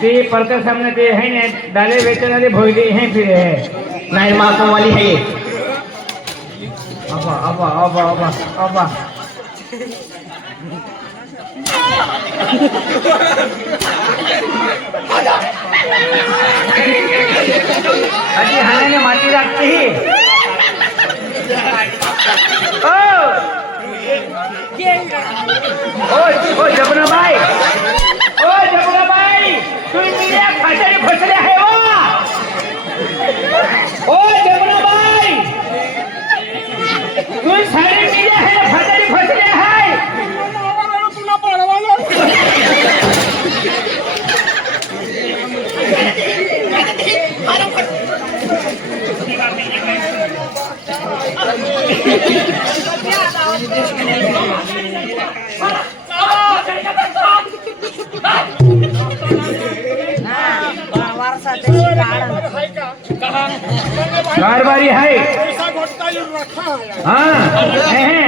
ते परकर सामने ते है ने डाले वेचणारे भोयले हे फिरे है। नाइन मासों वाली है। अबा अबा अबा अबा अबा। अजी हाण्याने माती लागते ही ओ ओ कारभारी आहे हा हे, हे.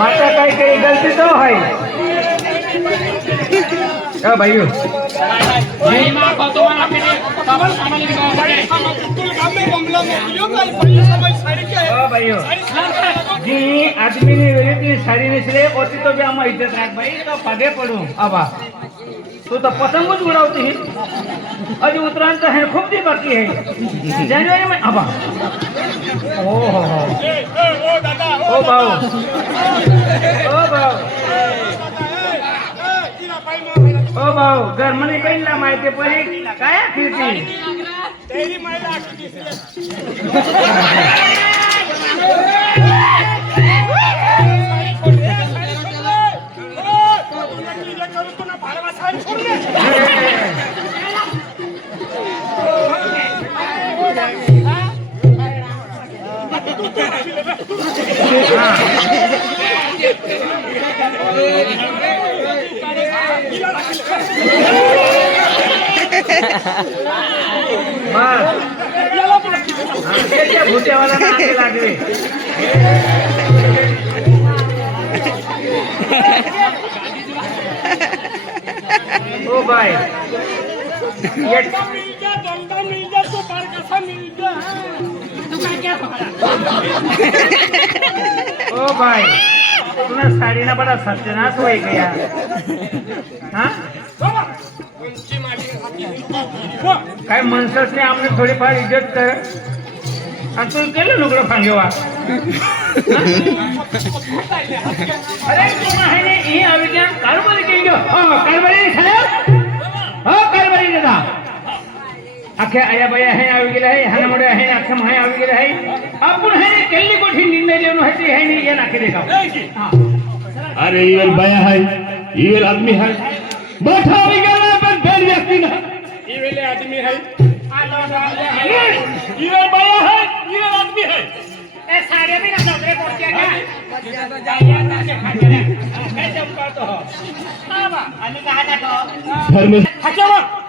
માટે કઈ કઈ ગલતી તો હોય. હા, ભાઈઓ. જી, આદમીની વેલિટી સારી રહેશે ઓછી તો બી આમાં ઇજ્જત રાખ, ભાઈ. તો પગે પડું. આભાર तो तू तो पतंगच उडावती ही। अजी उत्तरायण तो है खूप दी बाकी है। जानेवारी में आबा। ओ हो हो ओ भाऊ ओ भाऊ ओ भाऊ गरमणी पहिला माहिती पण काय फिरती ভুটেওয়ালা নাকে লাগে बस हा, त्याच्या भुत्यावाला नादी लागले ओ ओ भाई तुला साड़ी ना बड़ा सत्यनाश हो गया। हाँ? काय माणसाने आपली थोडीफार इज़्ज़त कर आणि तू फांगेवा अरे तुला आहे ने ही केली अख्ख्या आया बाया हे આવી गेल्या आहे हानामुळे आहे अख्ख्या माहे આવી गेल्या आहे आपण हे केल्ली कोठी निर्णय लेनो है ती है नहीं ये नाके देखा हाँ अरे इवेल बया है इवेल आदमी है बैठा भी गया पर बेल व्यक्ति ना इवेल आदमी है इवेल बया है इवेल आदमी है ए साड्या बी ना सगळे पोटच्या का जाया ना ते खाजऱ्या काय चंपाळतो हो बाबा आणि काय ना तो घर में हचवा तो खेया लागते है तो खेया लागते वागतो आणि बाई आहे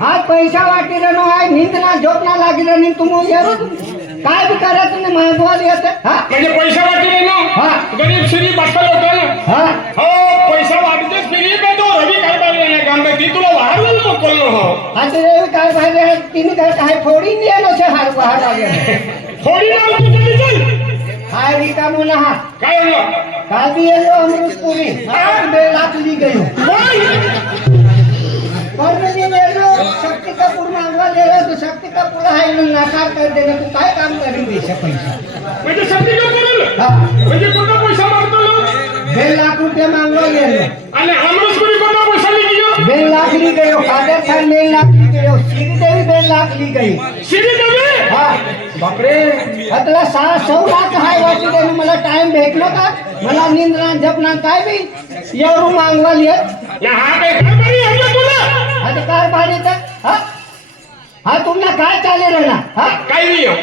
હા. પૈસા વાટી રહ્યો નિંદ ના જોક ના લાગી રહ્યો તું હું काय बी करायचं नाही माझ्या बोल येत म्हणजे पैसा वाटले ना? हा. गरीब श्री बसला होता ना हा. हो पैसा वाटतेच पिली का तो रवी काय पाहिजे नाही गांबे ती तुला वाढवलं मग कोण हो. आता रवी काय पाहिजे तिने काय काय फोडी दिली ना शे हार हार आले फोडी ना तू चल चल. हाय रिका मुला हा काय होलं काल बी येलो अमृत पुरी हाँ. बेला तुझी गयो बाय पर ने मेरे शक्ति का पुल मांगवा ले तो शक्ति का है कर तो काय काम पैसा शक्ति का हाँ। पैसा बे लाख मांगवा ले रहे आणि हमरस पैसा ली गयो बे लाख ली गयो खान लाख ली गयो श्री देवी बे लाख ली गई। श्री देवी? हाँ। सौ लाख हाय मला टाइम भेटलो का मला निंद्रा जपना काय या चाले रहना हाँ? काय नहीं हो।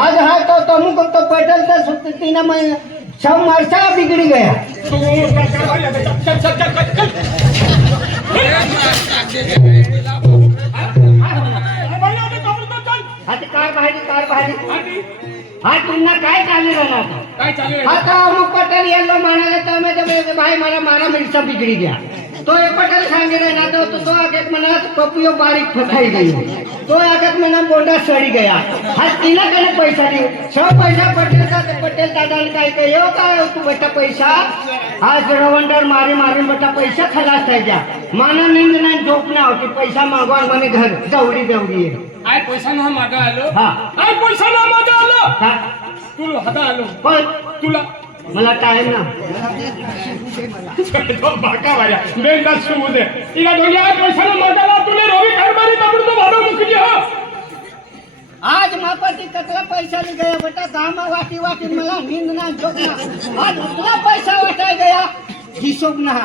आज हाँ तो तुमको तो पेटल से तो सुत तीन में सब मरसा बिगड़ी गया। हाँ, तो कार बाहेर कार बाहेर हा पुन्हा तो काय चालू राहणार आता हाँ, अमुक पटेल भाई मला मारा मिरचा बिगडी द्या તો એ પટેલ ખાંગેરે ના તો તો આગતમાં ના પપુયો બારીક ફસાઈ ગયો તો આગતમાં ના બોંડા સડી ગયા. હા તિલક અને પૈસા નહીં છ પૈસા પટેલ સાથે પટેલ દાદાને કાંઈ કહ્યો કાંઈ તું બધા પૈસા? આ જળવંડર મારી મારીને બધા પૈસા ખલાસ થઈ ગયા. માના નીંદ ના જોપ ના આવતી. પૈસા માંગવા મને ઘર દવડી દવડી આ પૈસા ના માગા આલો? હા. આ પૈસા ના માગા આલો? હા. તું હતા આલો. પણ તુલા मला टाइम ना? तो बाका वाया बेंदा सुमू दे इला दोन्ही आज पैसा ना मागा आला तुला रोवी कारभारी ताबड तो भाडो मुकली हो. आज मापाटी कतला पैसा नहीं गया बेटा. दामा वाटी वाटी मला नींद ना झोप ना. आज उतना पैसा वाटा गया. हिशोब ना.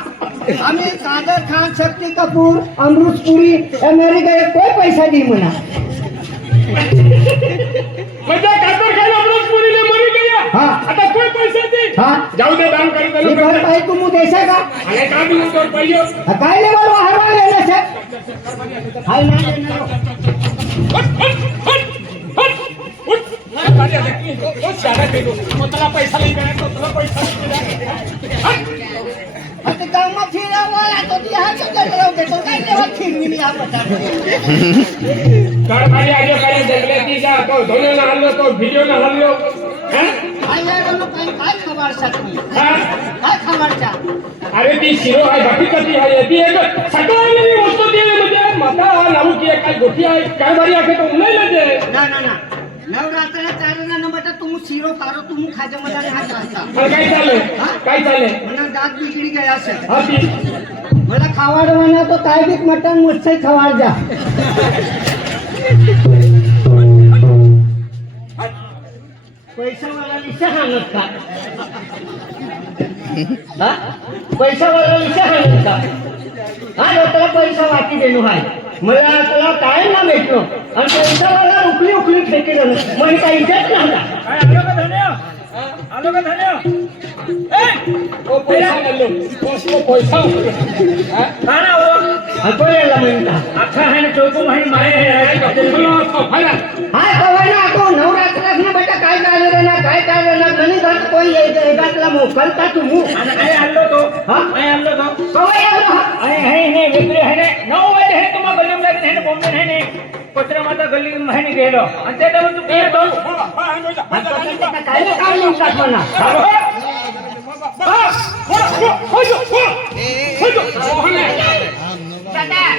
आम्ही कादर खान शक्ती कपूर अमृत पुरी अमेरिका ये कोई पैसा नहीं मना म्हणजे हा. आता कोण पैसा दे हाँ। जाऊ दे दान करी त्याला घर भाई तुम देसा का अरे का देऊ तो पहियो काय ले लेवल हरवा लेले से। हाय ना तो तो देतो स्वतःला पैसा नाही पैसा नाही आता गामा फिरा वाला तो दिया है तो कर रहो तो काय लेवल ठीक नहीं आप बता कारभारी आगे काय जंगलाती जा तो धोने ना हल्लो तो व्हिडिओ ना हल्लो हैं? काय लेवल काय काय खबर सकती? काय खबर चा अरे ती शिरो आहे बाकी कधी आहे ती एक सटवालेली वस्तू ती म्हणजे माता लावू की एक काय गोठी आहे काय बारी आहे तो नाही म्हणजे ना ना ना. नवरात्र चालना न बेटा तुम शिरो फारो तुम खाजा मला नाही चालता पण काय चाललंय? काय चाललंय? मला दात बिगड़ी गया से ती. मला खावाड म्हणा तो काय बीक मटन मुझसे खवाड जा. पैसा वाला लिशा हाणत का हा? पैसा वाला लिशा हाणत का हा लोकांना पैसा वाटी देणं हाय मला तुला काय ना भेटलो आणि पैसा वाला उकली उकली फेकी देणं म्हणजे काही इज्जत नव्हता आलो का धन्य आलो का धन्य ओ पैसा घाललो ओ ओ पैसा हा? खाना हो हटवलेला म्हणता अख्खा है ना चौको मही मारे है चलो, तो फळा. हाय कवाना तो नवरात्रात ना बेटा काय काय रे ना काय काय रे ना गणी घात कोई एकातला मोकलता तुम्ही आणि आहे आणलो तो हा? आहे आणलो तो कवाय आलो हा आहे आहे ने वेगळे आहे ने नऊ वाजे आहे तुम्हा गल्ली लागत आहे ने बॉम्बे आहे ने पत्र माता गल्ली आहे ने गेलो आणि ते तर तू काय तो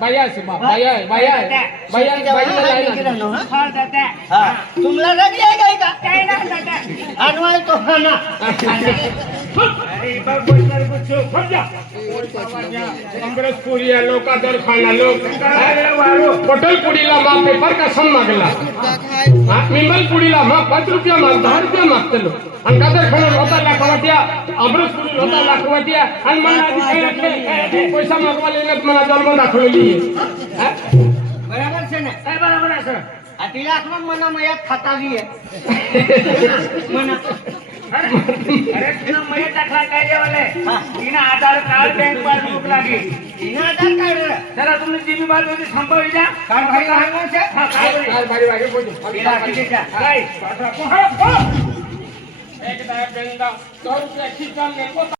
रे काय म्हणतात म्हणा अरे, बाई आहे ती का धोंडीत गियो इवेल पोहले, इवेल पोहले. ओ, बसून. इवेल पोह. हाय बाईसला किती राहिलो का हा? अरे काय इज़्ज़त ना का ओ, ओ, ओ. बाई आहे सीमा. तुमला जाएगा का काय ना दादा अनवाय तो खाना अरे? फट जा. अमृतपुरी अरे, वारो. मा पेपर कसम मागला हा, मिमलपुरीला मा पाच रुपया रुपया मागतलो आणि कादर खाना अमृतपुरी काय पैसा मागवा लेण्यात मला जन्म दाखवलेली બરાબર છે ને? કઈ બરાબર છે. આ તિલાકમાં મને મયા ખાતા જઈએ. મને. અરે તું મને દાખલા કહી દે વાલે એના આધાર કાર્ડ બેંક પર મોકલાવી એના આધાર કાર્ડ? જરા તમને જીબી બાદ સુધી સંભવી જા. કાર્ડ ભાઈ લાગવા છે? હા કાર્ડ મારી વાગે બોલી. પેલા કીધે જા ભાઈ. પાછા કો હા. કો એક દાડ બેંક દો રૂપિયા ખીચાને કો